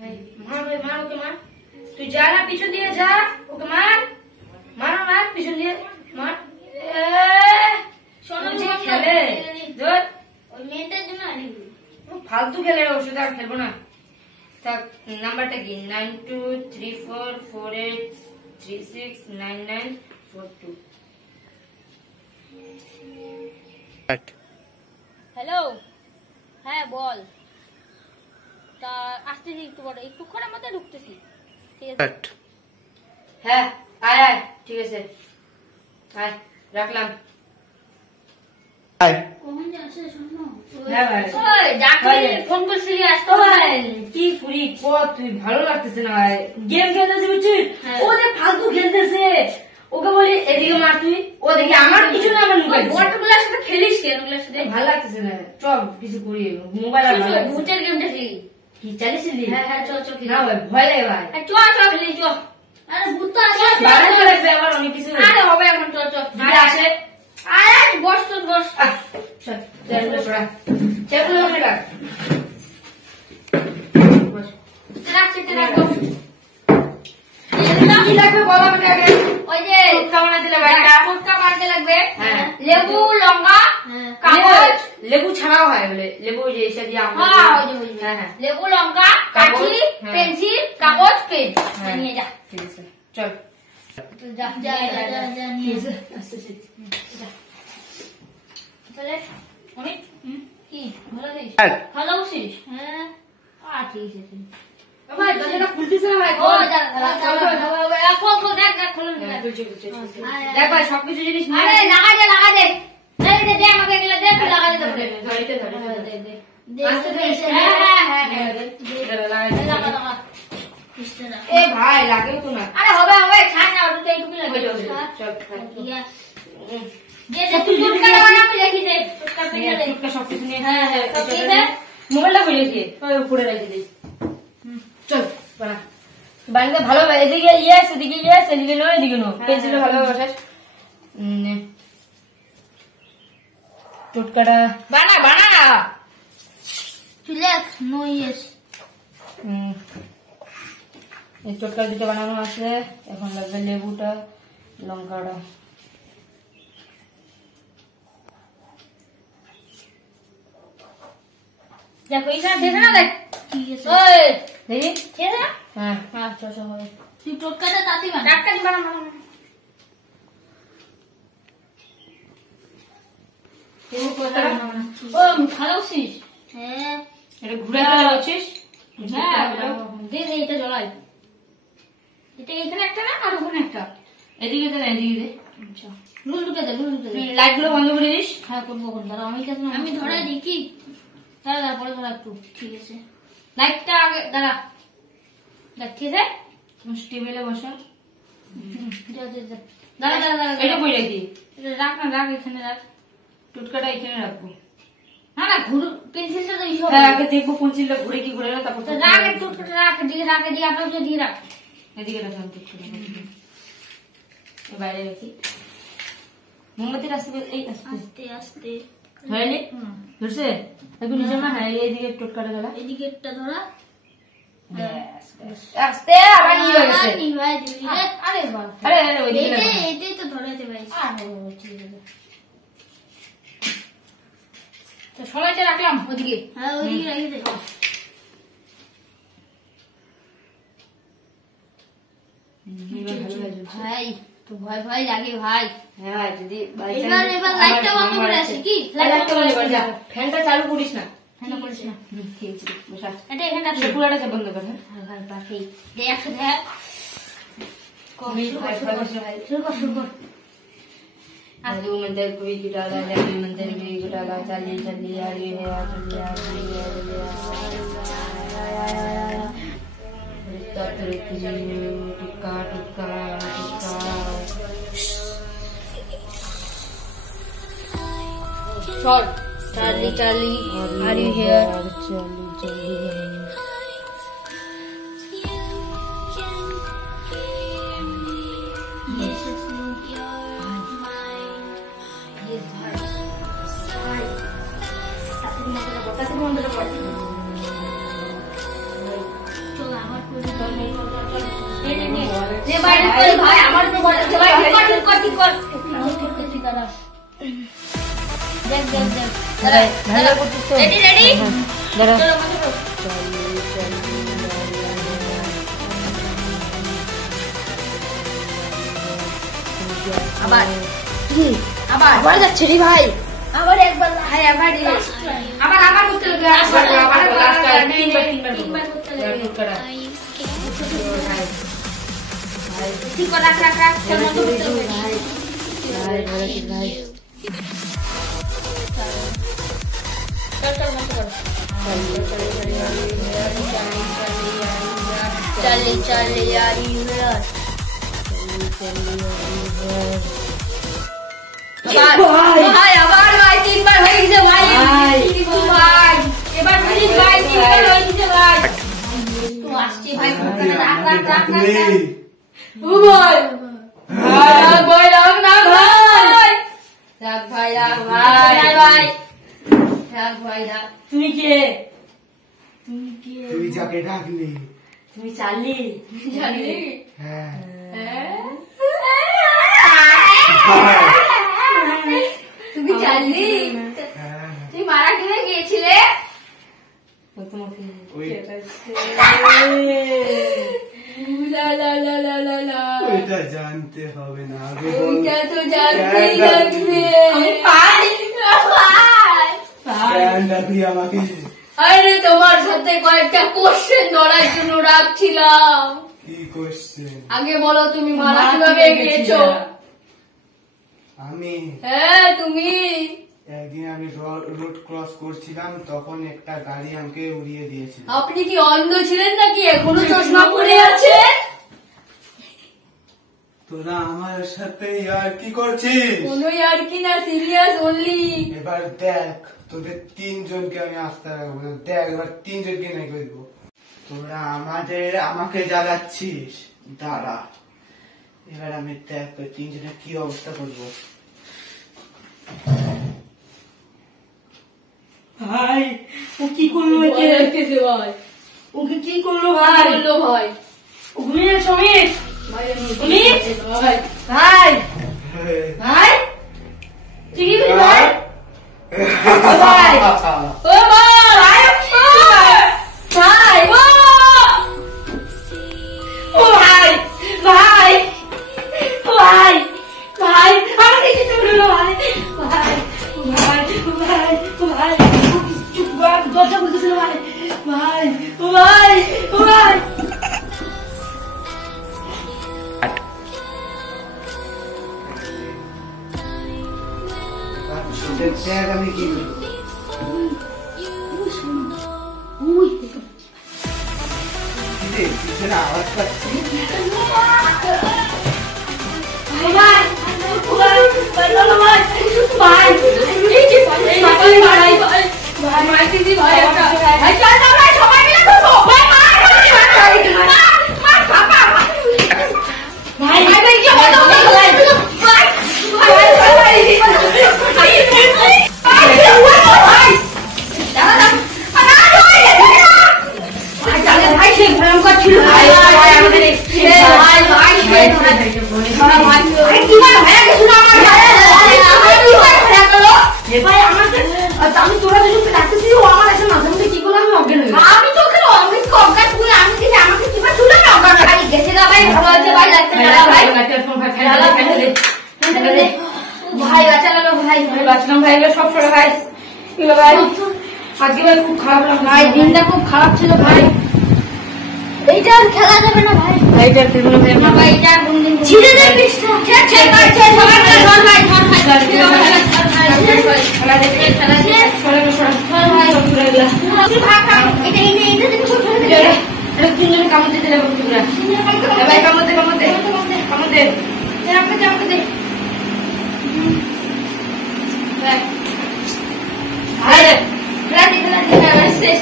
মার ভাই মার, ওকে মার। তুই যা না, পিছন দিয়ে যা, ওকে মার মার মার, পিছন দিয়ে মার। শোনো খেলে ধর, ওই মেয়েটার জন্য ফালতু খেলে, ওর সাথে আর খেলবো না। থাক, নাম্বারটা কি? 923448369942। হ্যালো, হ্যাঁ বল। তা আসতেছি একটু পরে, একটুক্ষণের মধ্যে ঢুকতেছি। ঠিক আছে? হ্যাঁ আয় আয়, ঠিক আছে আয়, রাখলাম। কখন যে আসে শোনো। হ্যাঁ ভাই, ওই ডাক্তার ফোন করছিলি আসতে ভাই। কি করি তুই, ভালো লাগতেছে না ভাই। গেম খেলতেছি বুঝছিস, হ্যাঁ। ও যে ফালতু খেলতেছে, ওকে বলি এদিকে মার তুই, ও দেখি আমার কিছু না, আমার মোবাইল। বটগুলোর সাথে খেলিস কেন? ওগুলোর সাথে ভালো লাগতেছে না, চল কিছু করি। মোবাইল আর ভালো লাগতেছে না। ভূতের গেমটা খেলি। কি চালিয়েছিলি? হ্যাঁ হ্যাঁ, চল চল খেলি। না ভাই, ভয় লাগে ভাই। চল চল খেলি চল। আরে ভূত তো আসে। ভালো তো লাগছে আমার অনেক কিছু। আরে হবে এখন, চল চল। যদি আসে, আরে বস তো বস। চল চেয়ারগুলো সরা, চেয়ারগুলো ওখানে রাখ। বস। রাখছি রাখো। কি লাগবে বল আমাকে আগে। ওই যে ফুটকা বানাতে লাগবে একটা। ফুটকা বানাতে লাগবে, হ্যাঁ। লেবু, লঙ্কা, কাগজ। লেবু ছাড়াও হয় বলে, লেবু যে এসে দিয়ে আমরা। হ্যাঁ ওই যে হ্যাঁ হ্যাঁ লেবু, লঙ্কা, কাগজ, কাঠি, হ্যাঁ। পেন্সিল, কাগজ, পেন হ্যাঁ। নিয়ে যা। ঠিক আছে চল। যা যা যা যা নিয়ে যা। আস্তে আস্তে। তাহলে অনেক কি ভালো আছিস? ভালো আছিস? হ্যাঁ ঠিক আছে। ভাই দরজাটা খুলতেছে না ভাই। ও যা খোল দেখ দেখ খোল হ্যাঁ, খুলছি, খুলছি। দেখ ভাই সবকিছু জিনিস নিয়ে আরে লাগা দে দে আমাকে এগুলো দে, তুই লাগা দে তো দে ধরিতে ধরিতে দে দে আস্তে দে। আস্তে। হ্যাঁ এটা লাগাই দে। লাগা লাগা। কৃষ্ণ না। এ ভাই লাগেও তো না। আরে হবে ছাড় না, ওটা এইটুকু লাগে। ওইটা, ওইটা। চল ইয়া দে দে, তুই টুটকা বানা, আমি লিখি দে টুটকা পিনে দে। টুকটা সবকিছু নিয়ে। হ্যাঁ হ্যাঁ সব ঠিক আছে। মোবাইলটা বলে দিয়ে ওই উপরে রেখে দিই। চল বানা বাড়িতে ভালো, এদিকে ইয়েস এদিকে ইয়েস, এদিকে নো এদিকে নো, পেন্সিলটা ভালো বসাস। টুটকাটা বানা বানা। তুই লেখ নো ইয়েস। এই টুটকা দুটো বানানো আছে, এখন লাগবে লেবুটা, লঙ্কাটা। দেখো এখানে দেখে না, দেখ ঠিক আছে। ওই দেখি। ঠিক আছে। হ্যাঁ হ্যাঁ চল চল হবে। তুই টোটকাটা তাতি বানা, টাটকাটি বানা। ও ভালো আছিস? হ্যাঁ এটা ঘুরে চলে যাচ্ছিস। হ্যাঁ দে দে, এটা জ্বলাই। এটা এখানে একটা না, আর ওখানে একটা। এদিকে দে এদিকে দে। আচ্ছা লুল ঢুকে দে, লুল ঢুকে দে। লাইট গুলো বন্ধ করে দিস। হ্যাঁ করবো কোন দাঁড়া, আমি ধরে দিই কি? দাঁড়া দাঁড়া, পরে ধরা একটু। ঠিক আছে, লাইটটা আগে দাঁড়া। দেখ ঠিক আছে। টেবিলে বসা। দাঁড়া দাঁড়া দাঁড়া, এটা কই রাখি? রাখ না, রাখ এখানে রাখ। টুটকাটা এখানে রাখবো। না না, ঘুরু পেন্সিলটা তো ইসব। হ্যাঁ আগে দেখবো পেন্সিলটা ঘুরে কি ঘুরে না, তারপর রাখ একটু, রাখ দিয়ে রাখ, দিয়ে আপনার দিয়ে রাখ। এদিকে রাখলাম টুটকাটা। বাইরে রাখি। মোমবাতির আস্তে এই আস্তে আস্তে আস্তে হয়নি ধরছে। একটু নিচে না, হ্যাঁ এইদিকে টুটকাটা ধরা। এদিকে একটা ধরা। আস্তে আবার কি হয়ে গেছে? নিভাই দিবি রে। আরে বাবা, আরে আরে ওইদিকে না। এইটাই তো ধরাতে পারিস। ঠিক আছে, তো সময়টা রাখলাম ওদিকে। হ্যাঁ ওদিকে রাখি দে। ভাই তো ভয় ভয় লাগে ভাই। হ্যাঁ ভাই যদি এবার লাইটটা বন্ধ করে আসি কি? লাইটটা বন্ধ করে যা, ফ্যানটা চালু করিস না। ফ্যান করিস না। ঠিক আছে বসা। এটা এখানে রাখ। পুরাটা বন্ধ কর। হ্যাঁ ভাই বাকি দে একসাথে। হ্যাঁ শুরু কর শুরু কর। आलू मंदिर कोई की डाला जाली मंदिर कोई की डाला चली चली आ रही है चली आ रही है टुक्का टुक्का टुक्का शॉट चाली चाली आ रही है चली चली চল ভাই আমার তো ভয় লাগছে ভাই। ঠিক কর দাঁড়া। দেখ দাঁড়া করছিস তো। রেডি দাঁড়া চলো মতো করো। আবার আবার যাচ্ছে রে ভাই। আবার একবার ভাই আবার আবার করতে হবে। তিনবার করতে হবে। ঠিক করে রাখ চল মতো করতে হবে। চল মতো কর। चले यारी আবার ভাই তিনবার হয়ে গেছে ভাই। ভাই এবার প্লিজ ভাই তিনবার হয়ে গেছে ভাই। তো আসছে ভাই রাখ ও ভাই ভাই রাখ না ভাই। রাখ ভাই রাখ। তুমি কে? তুই যাকে ডাকলি তুমি চালি? হ্যাঁ তুমি জানলি? তুই মারা কিনে গিয়েছিলে? ওইটা জানতে হবে না, আগে বল। ওইটা তো জানতেই লাগবে। কেন ডাকলি আমাকে? আরে তোমার সাথে কয়েকটা কোশ্চেন ধরার জন্য রাখছিলাম। কি কোশ্চেন? আগে বলো তুমি মারা কিভাবে গিয়েছো? আমি হ্যাঁ তুমি। একদিন আমি রোড ক্রস করছিলাম, তখন একটা গাড়ি আমাকে উড়িয়ে দিয়েছিল। আপনি কি অন্ধ ছিলেন নাকি এখনো চশমা পরে আছেন? তোরা আমার সাথে আর কি করছিস? কোনো আর কি না, সিরিয়াস অনলি। এবার দেখ তোদের তিনজনকে আমি আসতে রাখবো। দেখ এবার তিনজনকে নাই করবো। তোরা আমাকে জ্বালাচ্ছিস, দাঁড়া এবার আমি দেখ তিনজনের কি অবস্থা করবো। ভাই ও কি করলো? ভাই ওকে কি করলো ভাই? বললো ভাই ও ঘুমিয়ে সমীর। ভাই ভাই ভাই ভাই ঠিক আছে ভাই। ভাই ও ভাই ভাই ও ভাই ভাই ভাই ভাই আমাকে কিছু বলো ভাই ভাই ভাই ভাই ভাই চুপ কর, দরজা খুলতেছিল ভাই ভাই ভাই ভাই। দেখ আমি কি করি। পিছনে আওয়াজ পাচ্ছি। আমি তোরা দুজনকে ডাকতেছি, ও আমার এসে মাঝে মধ্যে কি করলো আমি অজ্ঞান হয়ে গেলাম। আমি তো কেন আমি কঙ্কাল তুই আমি কি আমাকে কি শুনে না কঙ্কাল ভাই গেছে না ভাই ভালো আছে ভাই লাগতে না ভাই ভাই বাঁচালো ভাই বাঁচলাম ভাই, এগুলো সব সরে ভাই, এগুলো ভাই আজকে ভাই খুব খারাপ লাগলো ভাই, দিনটা খুব খারাপ ছিল ভাই। এইটা আর খেলা যাবে না ভাই। এইটা খেলবো না ভাই, না ভাই এটা কোনদিন ছিড়ে দে পিছটা ছেড় ভাই ছেড় সবাই মিলে ধর ভাই খেলা দেখবে, খেলা দেখবে, সরে ধর ভাই তুই ভাগ ভাগ এটা দেখে সব ছেড়ে দে। তিনজনে কামড় দিতে যাবো তোমরা ভাই, কামড় দে কামড় দে কামড় দে আমাকে দে ভাই খেলা দে শেষ